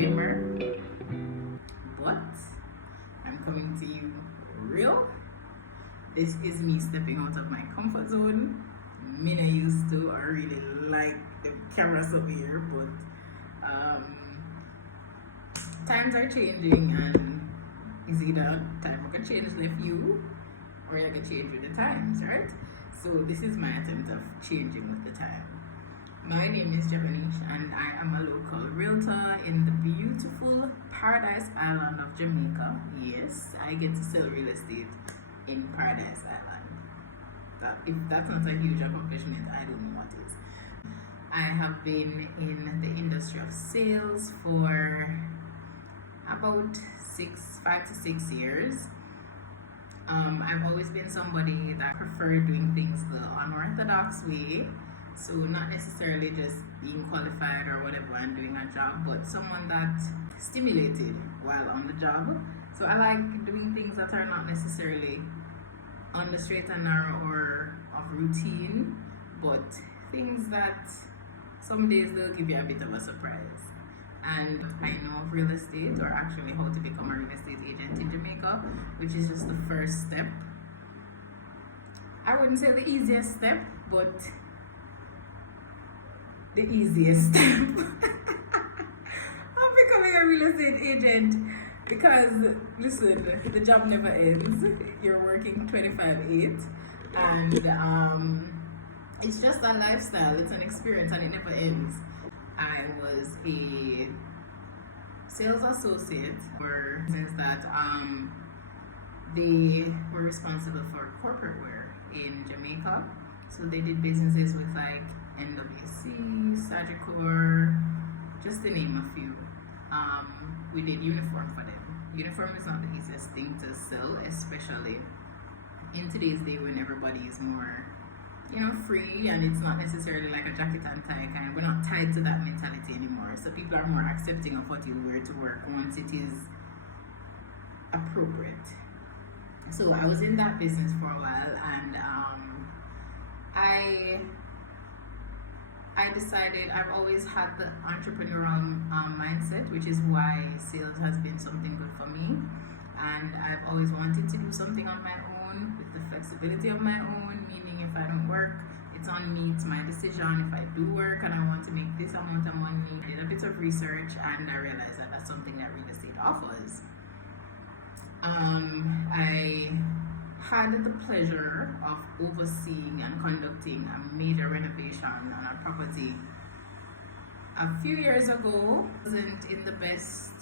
disclaimer, but I'm coming to you real. This is me stepping out of my comfort zone. Me not used to or really like the cameras up here, but times are changing, and it's either time I can change with you or I can change with the times, right? So this is my attempt of changing with the time. My name is Jevaneish, and I am a local realtor in the beautiful Paradise Island of Jamaica. Yes, I get to sell real estate in Paradise Island. If that's not a huge accomplishment, I don't know what is. I have been in the industry of sales for about 5 to 6 years. I've always been somebody that preferred doing things the unorthodox way. So not necessarily just being qualified or whatever and doing a job, but someone that stimulated while on the job. So I like doing things that are not necessarily on the straight and narrow or of routine, but things that some days they'll give you a bit of a surprise. And I know of real estate, or actually how to become a real estate agent in Jamaica, which is just the first step. I wouldn't say the easiest step, but the easiest step of becoming a real estate agent. Because listen, the job never ends. You're working 25/8, and it's just a lifestyle. It's an experience, and it never ends. I was a sales associate for since that they were responsible for corporate wear in Jamaica. So they did businesses with like NWC, Sagicor, just to name a few. We did uniform for them. Uniform is not the easiest thing to sell, especially in today's day when everybody is more, free, and it's not necessarily like a jacket and tie kind. We're not tied to that mentality anymore. So people are more accepting of what you wear to work once it is appropriate. So I was in that business for a while, and I decided I've always had the entrepreneurial mindset, which is why sales has been something good for me. And I've always wanted to do something on my own with the flexibility of my own, meaning if I don't work, it's on me, it's my decision. If I do work and I want to make this amount of money, I did a bit of research and I realized that that's something that real estate offers. I had the pleasure of overseeing and conducting a major renovation on a property a few years ago. It wasn't in the best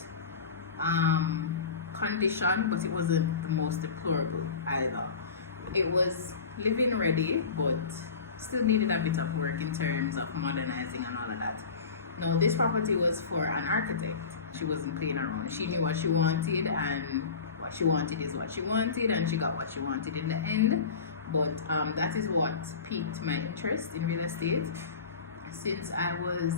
condition, but it wasn't the most deplorable either. It was living ready, but still needed a bit of work in terms of modernizing and all of that. Now, this property was for an architect. She wasn't playing around. She knew what she wanted, and what she wanted is what she wanted, and she got what she wanted in the end. But that is what piqued my interest in real estate. Since I was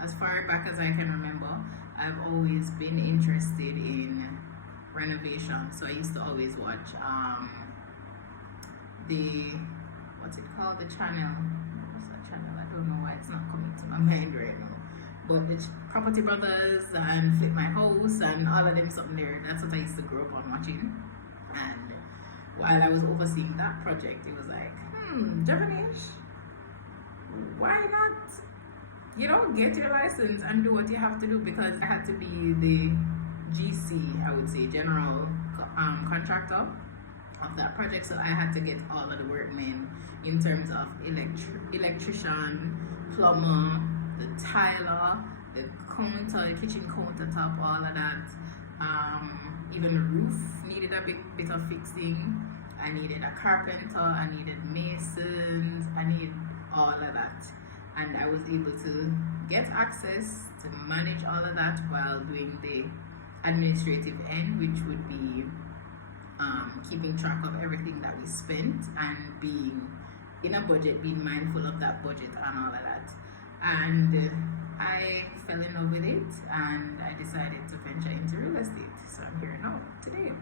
as far back as I can remember, I've always been interested in renovation. So I used to always watch what's it called, the channel, what's that channel, I don't know why it's not coming to my mind right now, but it's Property Brothers and Flip My House and all of them, something there. That's what I used to grow up on watching. And while I was overseeing that project, it was like, Jevaneish, why not get your license and do what you have to do? Because I had to be the GC, I would say, general contractor of that project. So I had to get all of the workmen in terms of electrician, plumber, the tiler, the counter, kitchen countertop, all of that. Even the roof needed a bit of fixing. I needed a carpenter, I needed masons, I needed all of that. And I was able to get access to manage all of that while doing the administrative end, which would be keeping track of everything that we spent and being in a budget, being mindful of that budget and all of that. And I fell in love with it, and I decided to venture into real estate. So I'm here now today,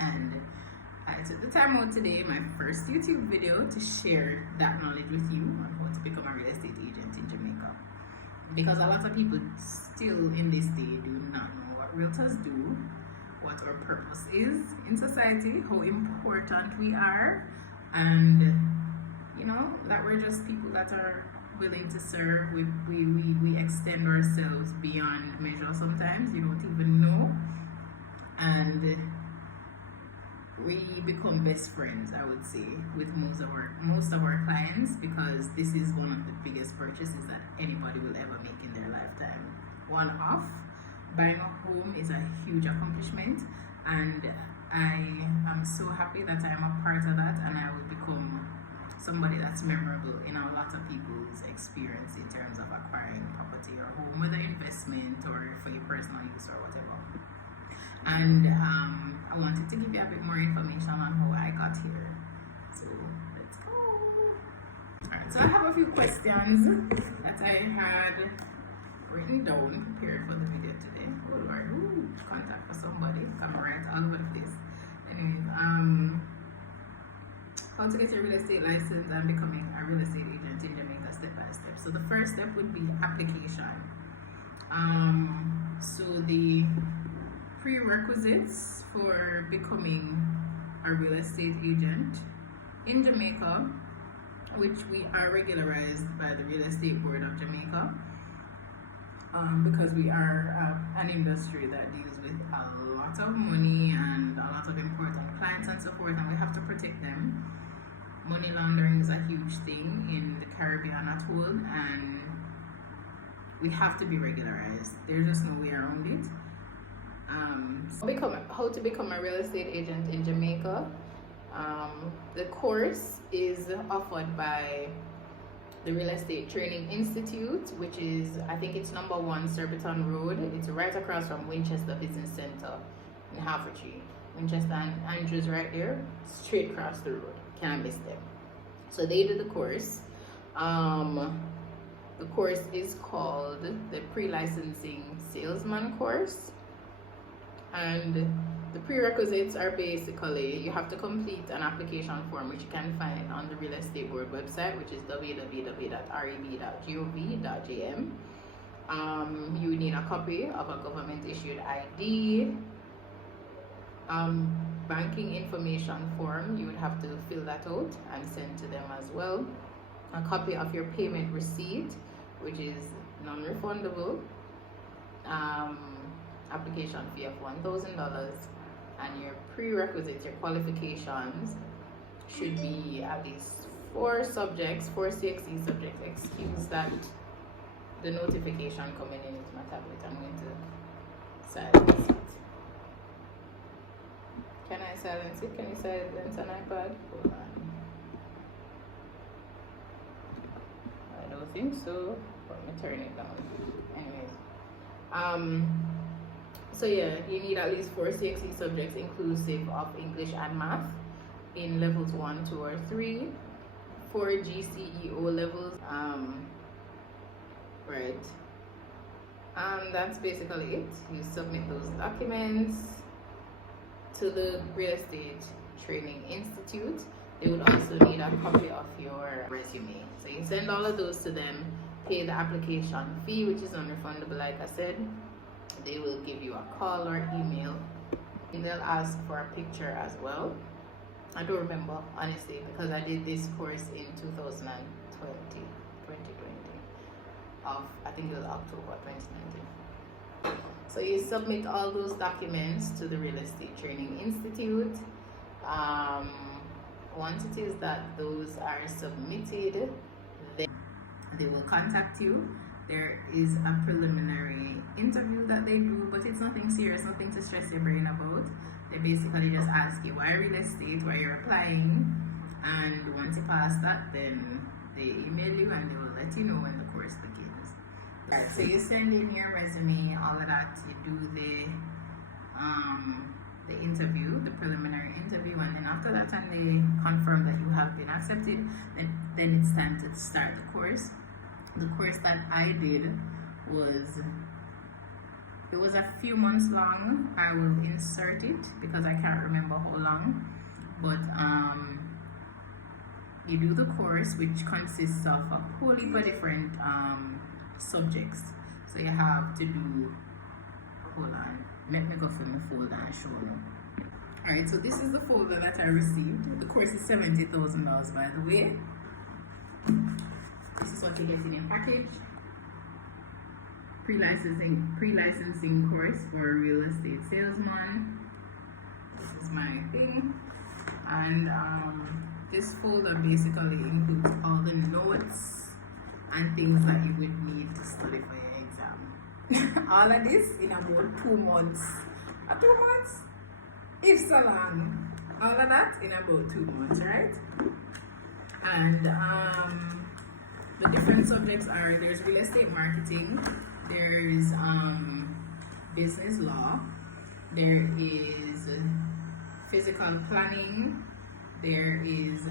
and I took the time out today, my first YouTube video, to share that knowledge with you on how to become a real estate agent in Jamaica. because a lot of people still in this day do not know what realtors do, what our purpose is in society, how important we are, and you know that we're just people that are willing to serve. We extend ourselves beyond measure sometimes, you don't even know, and we become best friends, I would say, with most of our clients, because this is one of the biggest purchases that anybody will ever make in their lifetime. One off. Buying a home is a huge accomplishment, and I am so happy that I am a part of that, and I will become somebody that's memorable in a lot of people's experience in terms of acquiring property or home, whether investment or for your personal use or whatever. And I wanted to give you a bit more information on how I got here. So let's go. Alright, so I have a few questions that I had written down, prepared for the video today. Oh Lord, ooh, contact for somebody. I'm right all over the place. Anyways, how to get your real estate license and becoming a real estate agent in Jamaica step by step. So the first step would be application. So the prerequisites for becoming a real estate agent in Jamaica, which we are regularized by the Real Estate Board of Jamaica, because we are an industry that deals with a lot of money and a lot of important clients and so forth, and we have to protect them. Money laundering is a huge thing in the Caribbean at whole, and we have to be regularized. There's just no way around it. How to become a real estate agent in Jamaica. The course is offered by the Real Estate Training Institute, which is, I think it's number 1 Surbiton Road. It's right across from Winchester Business Center in Hertfordshire. Winchester and Andrews right there, straight across the road. Can't miss them. So they did the course. The course is called the Pre-Licensing Salesman course. And the prerequisites are basically, you have to complete an application form, which you can find on the Real Estate Board website, which is www.reb.gov.jm. You need a copy of a government issued ID, banking information form. You would have to fill that out and send to them as well. A copy of your payment receipt, which is non-refundable. Application fee of $1,000, and your prerequisites, your qualifications, should be at least 4 subjects, 4 CXE subjects. Excuse that the notification coming in into my tablet. I'm going to silence it. Can I silence it? Can you silence an iPad? Hold on. I don't think so. Let me turn it down. Anyways, so yeah, you need at least 4 CXE subjects inclusive of English and math in levels 1, 2, or 3. 4 GCEO levels. Right. That's basically it. You submit those documents to the Real Estate Training Institute. They would also need a copy of your resume. So you send all of those to them, pay the application fee, which is non-refundable, like I said. They will give you a call or email, and they'll ask for a picture as well. I don't remember, honestly, because I did this course in 2020, I think it was October 2019. So you submit all those documents to the Real Estate Training Institute. Once it is that those are submitted, then they will contact you. There is a preliminary interview that they do, but it's nothing serious, nothing to stress your brain about. They basically just ask you why real estate, why you're applying, and once you pass that, then they email you and they will let you know when the course begins. Right, so you send in your resume, all of that, you do the interview, the preliminary interview, and then after that, and they confirm that you have been accepted, then it's time to start the course. The course that I did was a few months long. I will insert it because I can't remember how long, but you do the course, which consists of a whole heap of different subjects. So you have to do, hold on, let me go from the folder and show you. Alright, so this is the folder that I received. The course is $70,000, by the way. This is what you get in a package. Pre-licensing course for a real estate salesman. This is my thing. And this folder basically includes all the notes and things that you would need to study for your exam. All of this in about 2 months. 2 months? If so long. All of that in about 2 months, right? And the different subjects are, there's real estate marketing, there's business law, there is physical planning, there is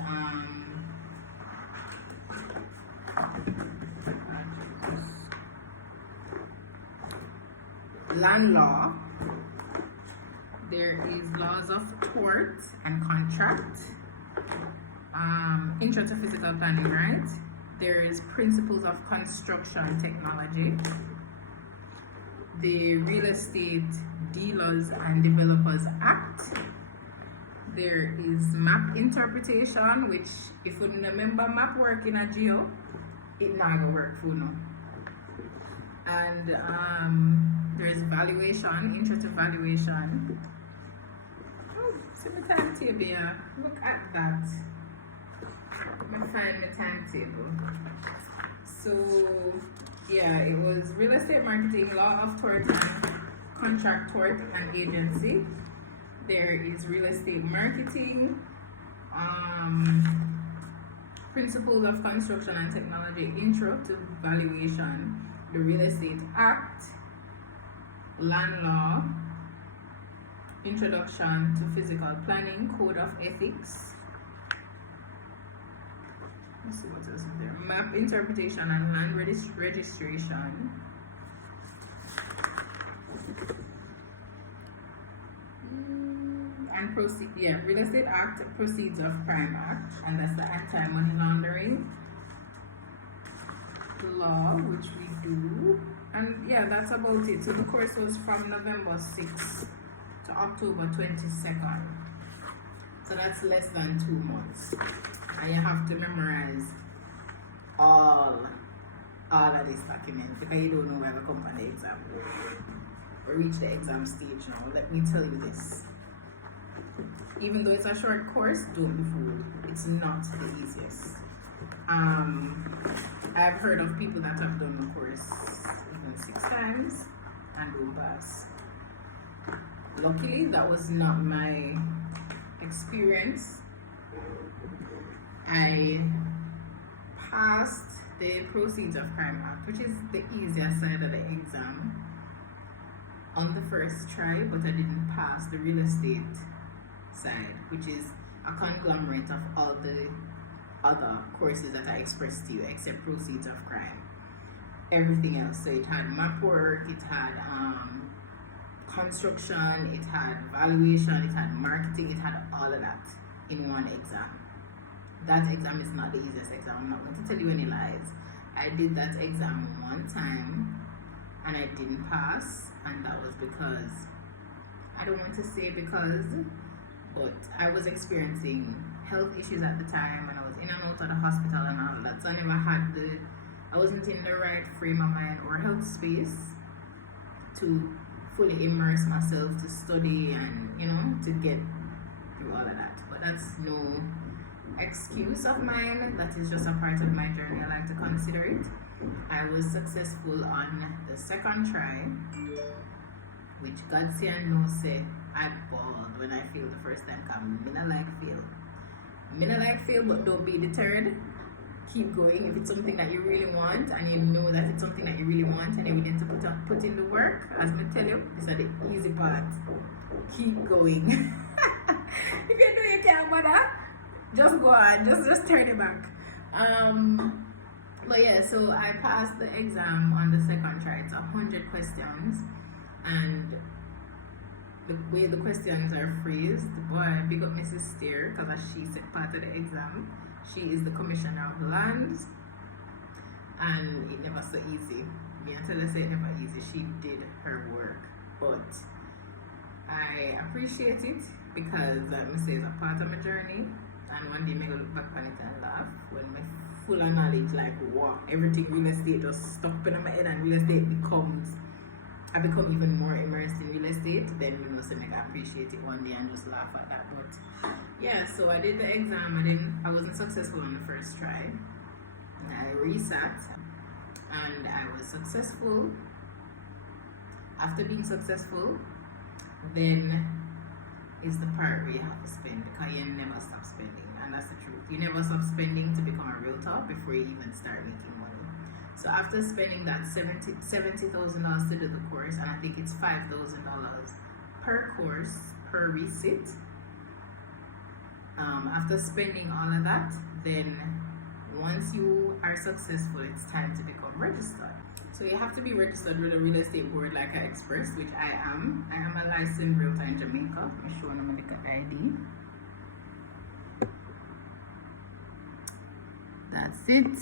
land law, there is laws of tort and contract, intro to physical planning, right? There is principles of construction technology, the Real Estate Dealers and Developers Act, there is map interpretation, which if you remember map work in a geo, it not gonna work for no. And there's valuation, intro to valuation. Oh, see my timetable here. Look at that. Let me find the timetable. So yeah, it was real estate marketing, law of tort and contract tort and agency. There is real estate marketing, principles of construction and technology, intro to valuation, the Real Estate Act, land law, introduction to physical planning, code of ethics. Let's see what else is there. Map interpretation and land registration. And proceed, yeah, Real Estate Act, Proceeds of Crime Act, and that's the anti-money laundering law, which we do. And yeah, that's about it. So the course was from November 6th to October 22nd. So that's less than 2 months. And you have to memorize all of these documents because you don't know where to come for the exam. Or reach the exam stage now. Let me tell you this. Even though it's a short course, don't be fooled. It's not the easiest. I've heard of people that have done the course even 6 times and don't pass. Luckily, that was not my experience. I passed the Proceeds of Crime Act, which is the easier side of the exam, on the first try, but I didn't pass the real estate side, which is a conglomerate of all the other courses that I expressed to you except Proceeds of Crime. Everything else. So it had map work, it had construction, it had valuation, it had marketing, it had all of that in one exam. That exam is not the easiest exam. I'm not going to tell you any lies. I did that exam 1 time and I didn't pass, and that was because, I don't want to say because, but I was experiencing health issues at the time and I was in and out of the hospital and all of that. So I wasn't in the right frame of mind or health space to fully immerse myself to study and, you know, to get through all of that. But that's no excuse of mine. That is just a part of my journey. I like to consider it. I was successful on the second try, which God say and no say, I bawled when I failed the first time because I don't like fail. I don't like fail, but don't be deterred. Keep going. If it's something that you really want and you know that it's something that you really want and you're willing to put in the work, as I tell you, these are the easy part. Keep going. If you know you can't bother, just go on. Just turn it back. But yeah, so I passed the exam on the second try. It's 100 questions, and the way the questions are phrased, boy, big up Mrs. Steer, because she said part of the exam. She is the Commissioner of Lands, and it never so easy. Me I tell her say it never easy. She did her work, but I appreciate it because I say it's a part of my journey, and one day I look back on it and laugh when my full of knowledge, like wow, everything real estate just stuck in my head, and real estate I become even more immersed in real estate. Then so I appreciate it one day and just laugh at that. But yeah, so I did the exam. I wasn't successful on the first try. I resat and I was successful. After being successful, then is the part where you have to spend, because you never stop spending, and that's the truth. You never stop spending to become a realtor before you even start making money. So after spending that $70,000 to do the course, and I think it's $5,000 per course per receipt. After spending all of that, then once you are successful, it's time to become registered. So you have to be registered with a real estate board like I expressed, which I am. I am a licensed realtor in Jamaica. Let me show them the ID. That's it.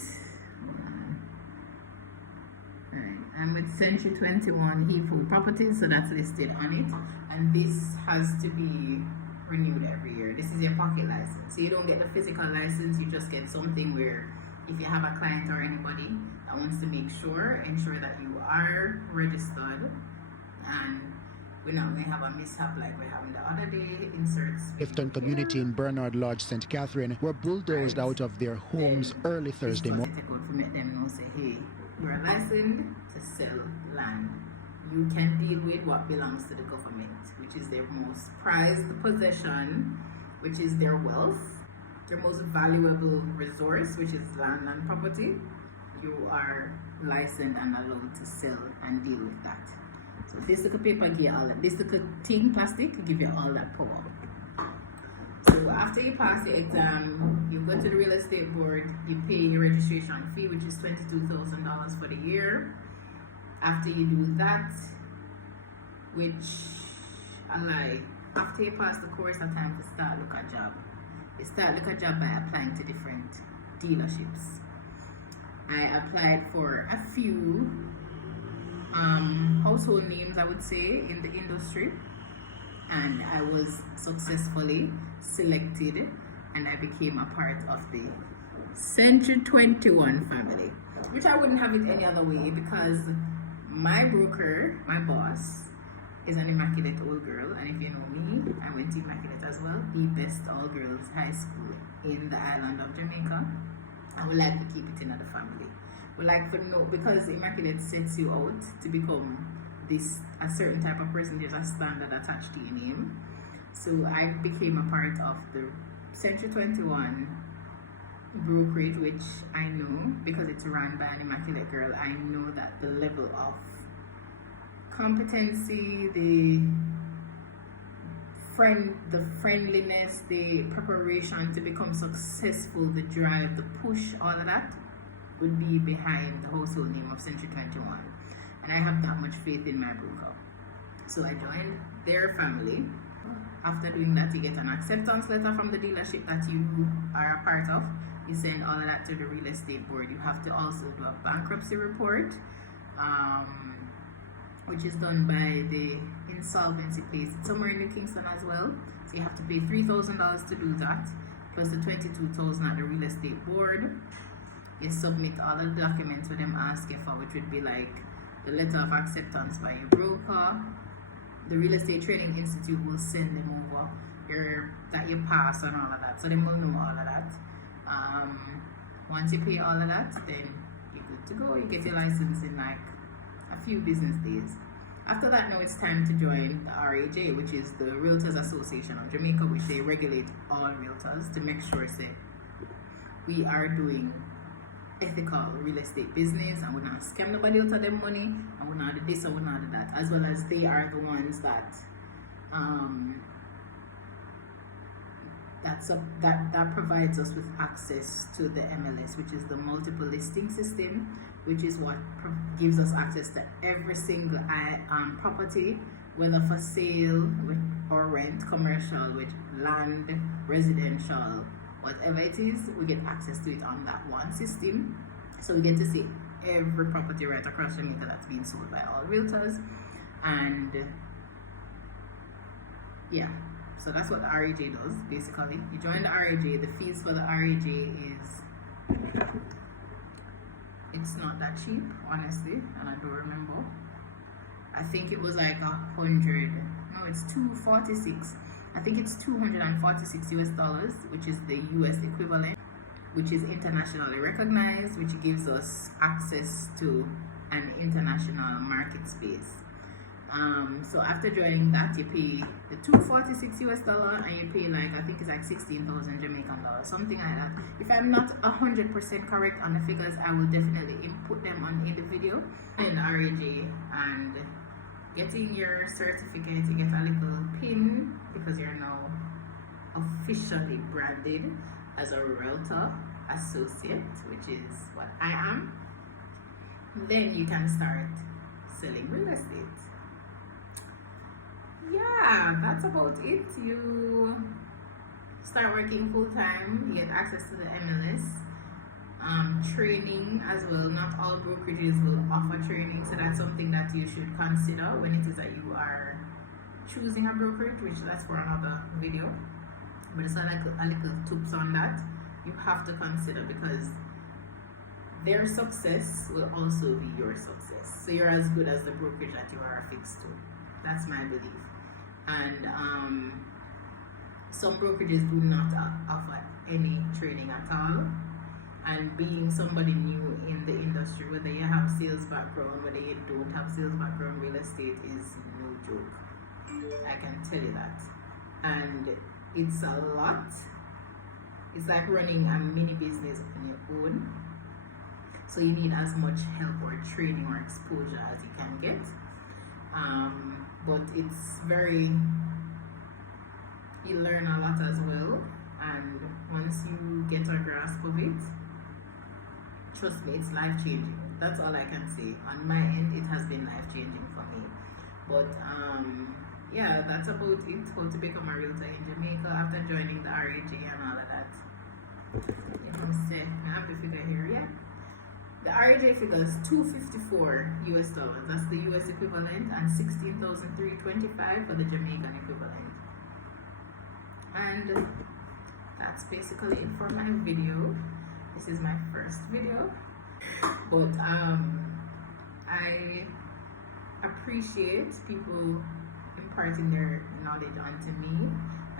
Alright, I'm with Century 21 Heathrow Properties, so that's listed on it. And this has to be renewed every year. This is your pocket license. So you don't get the physical license, you just get something where if you have a client or anybody that wants to ensure that you are registered, and we're not going to have a mishap like we having the other day. Inserts. Clifton community in Bernard Lodge, St. Catherine, were bulldozed out of their homes early Thursday morning. To make them know, say, hey, you're licensed to sell land. You can deal with what belongs to the government, which is their most prized possession, which is their wealth, their most valuable resource, which is land and property. You are licensed and allowed to sell and deal with that. So this little paper give you all that. This little thing, plastic, give you all that power. So after you pass the exam, you go to the real estate board, you pay your registration fee, which is $22,000 for the year. After you do that, after you pass the course, it's time to start look a job. You start look a job by applying to different dealerships. I applied for a few household names, I would say, in the industry, and I was successfully selected, and I became a part of the Century 21 family, which I wouldn't have it any other way, because my broker, my boss, is an immaculate old girl, and if you know me, I went to Immaculate as well, the best all-girls high school in the island of Jamaica. I would like to keep it in the family. We like to know, because Immaculate sets you out to become a certain type of person. There's a standard attached to your name. So I became a part of the Century 21 brokerage, which I know because it's run by an immaculate girl. I know that the level of competency, the friendliness, the preparation to become successful, the drive, the push, all of that would be behind the household name of Century 21. And I have that much faith in my broker. So I joined their family. After doing that, you get an acceptance letter from the dealership that you are a part of. You send all of that to the real estate board. You have to also do a bankruptcy report, which is done by the insolvency place. It's somewhere in New Kingston as well. So you have to pay $3,000 to do that, plus the $22,000 at the real estate board. You submit all the documents with them ask you for, which would be like the letter of acceptance by your broker. The Real Estate Training Institute will send them over that you pass and all of that. So they will know all of that. Once you pay all of that, then you're good to go. You get your license in like a few business days. After that, now it's time to join the RAJ, which is the Realtors Association of Jamaica, which they regulate all realtors to make sure say we are doing ethical real estate business, and we're not scam nobody out of them money, and we're not do this and we're not do that, as well as they are the ones that that provides us with access to the MLS, which is the multiple listing system, which is what gives us access to every single property, whether for sale or rent, commercial, with land, residential, whatever it is, we get access to it on that one system. So we get to see every property right across Jamaica that's being sold by all realtors. And yeah, so that's what the RAJ does basically. You join the RAJ. The fees for the RAJ is, it's not that cheap, honestly, and I don't remember. I think it was like 100. No, it's 246. I think it's $246 US, which is the US equivalent, which is internationally recognized, which gives us access to an international market space. So after joining that, you pay the $246 US, and you pay like, I think it's like 16,000 Jamaican dollars, something like that. If I'm not 100% correct on the figures, I will definitely input them in the video. In the RAJ, and getting your certificate, you get a little pin because you're now officially branded as a realtor associate, which is what I am. Then you can start selling real estate. Yeah, that's about it. You start working full-time, you get access to the MLS, training as well. Not all brokerages will offer training, so that's something that you should consider when it is that you are choosing a brokerage, which that's for another video, but it's not like a little tips on that you have to consider, because their success will also be your success. So you're as good as the brokerage that you are affixed to. That's my belief. And some brokerages do not offer any training at all. And being somebody new in the industry, whether you have sales background, whether you don't have sales background, real estate is no joke. I can tell you that. And it's a lot. It's like running a mini business on your own. So you need as much help or training or exposure as you can get. But it's very, you learn a lot as well. And once you get a grasp of it, trust me, it's life-changing. That's all I can say. On my end, it has been life-changing for me. But yeah, that's about it. How to become a realtor in Jamaica after joining the RAJ and all of that. You know what I'm saying? I have the figure here, yeah. The RAJ figures $254 US. That's the US equivalent, and $16,325 for the Jamaican equivalent. And that's basically it for my video. This is my first video, but I appreciate people imparting their knowledge onto me,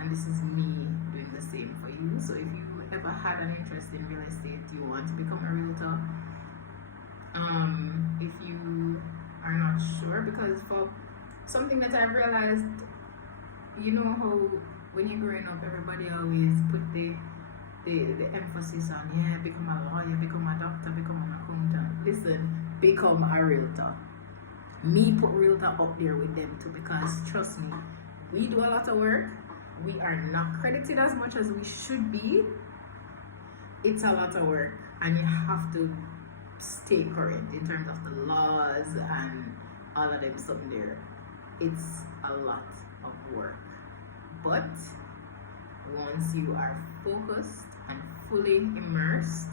and this is me doing the same for you. So if you ever had an interest in real estate, you want to become a realtor, if you are not sure, because for something that I've realized, you know how when you're growing up, everybody always put the emphasis on, yeah, become a lawyer, become a doctor, become an accountant. Listen, become a realtor. Me put realtor up there with them too, because trust me, we do a lot of work. We are not credited as much as we should be. It's a lot of work, and you have to stay current in terms of the laws and all of them stuff there. It's a lot of work, but once you are focused and fully immersed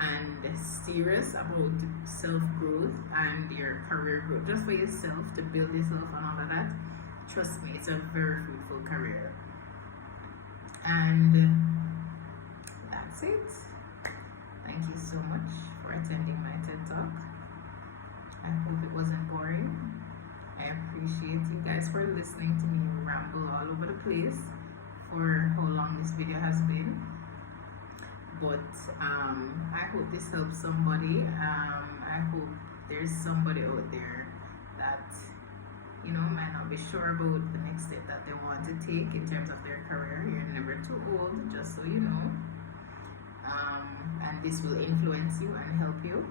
and serious about self-growth and your career growth, just for yourself, to build yourself and all of that, trust me, it's a very fruitful career. And that's it. Thank you so much for attending my TED Talk. I hope it wasn't boring. I appreciate you guys for listening to me ramble all over the place for how long this video has been. But I hope this helps somebody. I hope there's somebody out there that, you know, might not be sure about the next step that they want to take in terms of their career. You're never too old, just so you know. And this will influence you and help you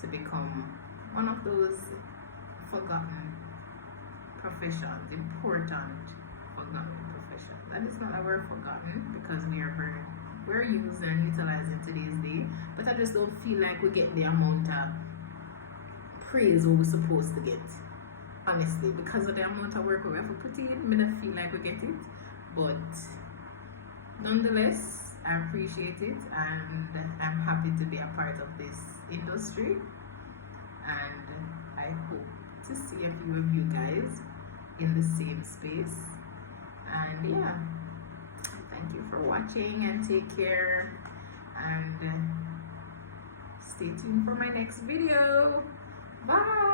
to become one of those forgotten professions, important forgotten professions. And it's not a word forgotten, because we're used and utilized in today's day, but I just don't feel like we get the amount of praise we're supposed to get, honestly, because of the amount of work we have to put in. I don't feel like we get it, but nonetheless, I appreciate it, and I'm happy to be a part of this industry. and I hope to see a few of you guys in the same space. And yeah, thank you for watching, and take care, and stay tuned for my next video. Bye.